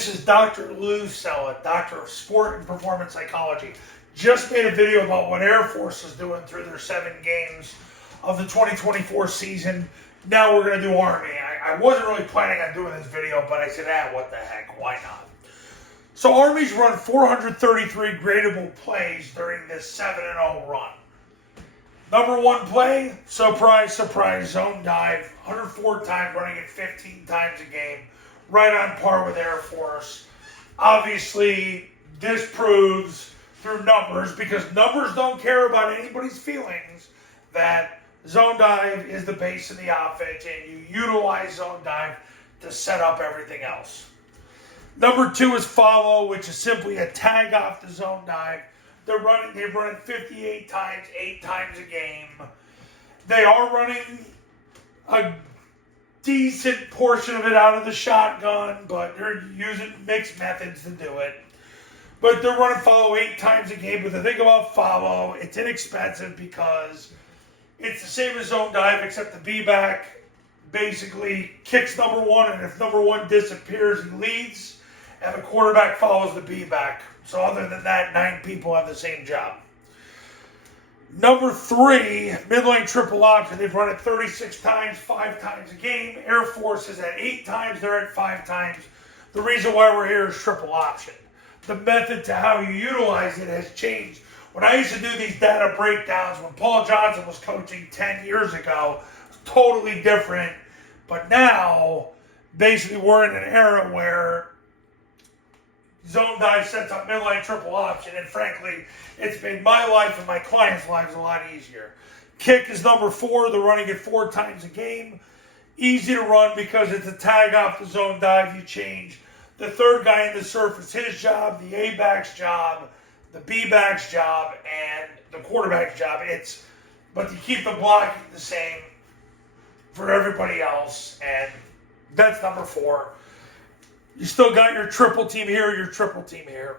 this is Dr. Lou Sella, Doctor of Sport and Performance Psychology. Just made a video about what Air Force is doing through their 7 games of the 2024 season. Now we're going to do Army. I wasn't really planning on doing this video, but I said, what the heck, why not? So Army's run 433 gradable plays during this 7-0 run. Number 1 play, surprise, surprise, zone dive. 104 times, running it 15 times a game. Right on par with Air Force. Obviously, this proves through numbers, because numbers don't care about anybody's feelings, that zone dive is the base of the offense, and you utilize zone dive to set up everything else. Number 2 is follow, which is simply a tag off the zone dive. They've run it 58 times, 8 times a game. They are running a decent portion of it out of the shotgun, but they're using mixed methods to do it. But they're running follow 8 times a game. But the thing about follow, it's inexpensive because it's the same as zone dive, except the B-back basically kicks number 1, and if number 1 disappears, he leads, and the quarterback follows the B-back. So other than that, 9 people have the same job. Number 3, Midline Triple Option. They've run it 36 times, 5 times a game. Air Force is at 8 times. They're at 5 times. The reason why we're here is Triple Option. The method to how you utilize it has changed. When I used to do these data breakdowns, when Paul Johnson was coaching 10 years ago, it was totally different. But now, basically, we're in an era where zone dive sets up Midline Triple Option, and frankly, it's made my life and my clients' lives a lot easier. Kick is number 4. They're running it 4 times a game. Easy to run because it's a tag off the zone dive. You change the third guy in the surface, his job, the A-back's job, the B-back's job, and the quarterback's job. But you keep the blocking the same for everybody else, and that's number 4. You still got your triple team here, your triple team here.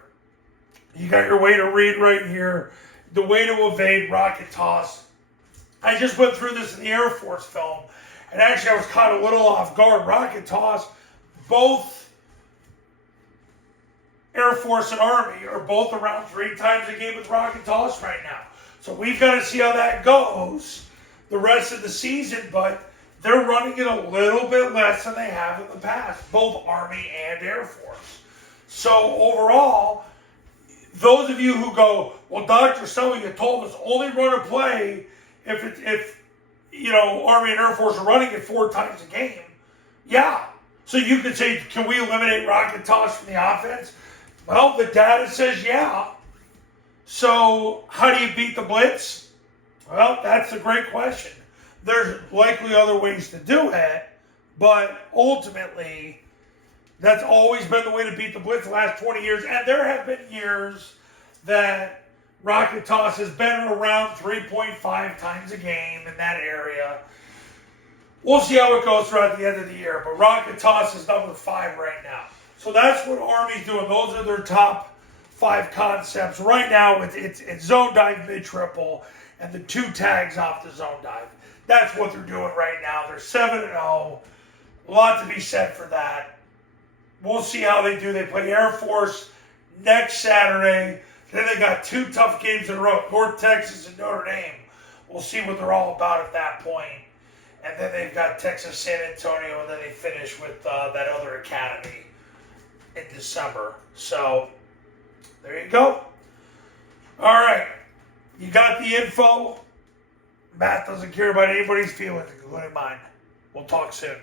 You got your way to read right here. The way to evade, rocket toss. I just went through this in the Air Force film, and actually I was caught a little off guard. Rocket toss, both Air Force and Army are both around 3 times a game with rocket toss right now. So we've got to see how that goes the rest of the season, but they're running it a little bit less than they have in the past, both Army and Air Force. So overall, those of you who go, well, Dr. Sella, you told us only run a play if Army and Air Force are running it 4 times a game. Yeah. So you could say, can we eliminate rocket toss from the offense? Well, the data says yeah. So how do you beat the blitz? Well, that's a great question. There's likely other ways to do it, but ultimately, that's always been the way to beat the blitz the last 20 years. And there have been years that rocket toss has been around 3.5 times a game in that area. We'll see how it goes throughout the end of the year, but rocket toss is number 5 right now. So that's what Army's doing. Those are their top 5 concepts. Right now, it's zone dive, mid-triple, and the 2 tags off the zone dive. That's what they're doing right now. They're 7-0. A lot to be said for that. We'll see how they do. They play Air Force next Saturday. Then they got 2 tough games in a row, North Texas and Notre Dame. We'll see what they're all about at that point. And then they've got Texas, San Antonio, and then they finish with that other academy in December. So there you go. All right. You got the info. Matt doesn't care about anybody's feelings, including mine. We'll talk soon.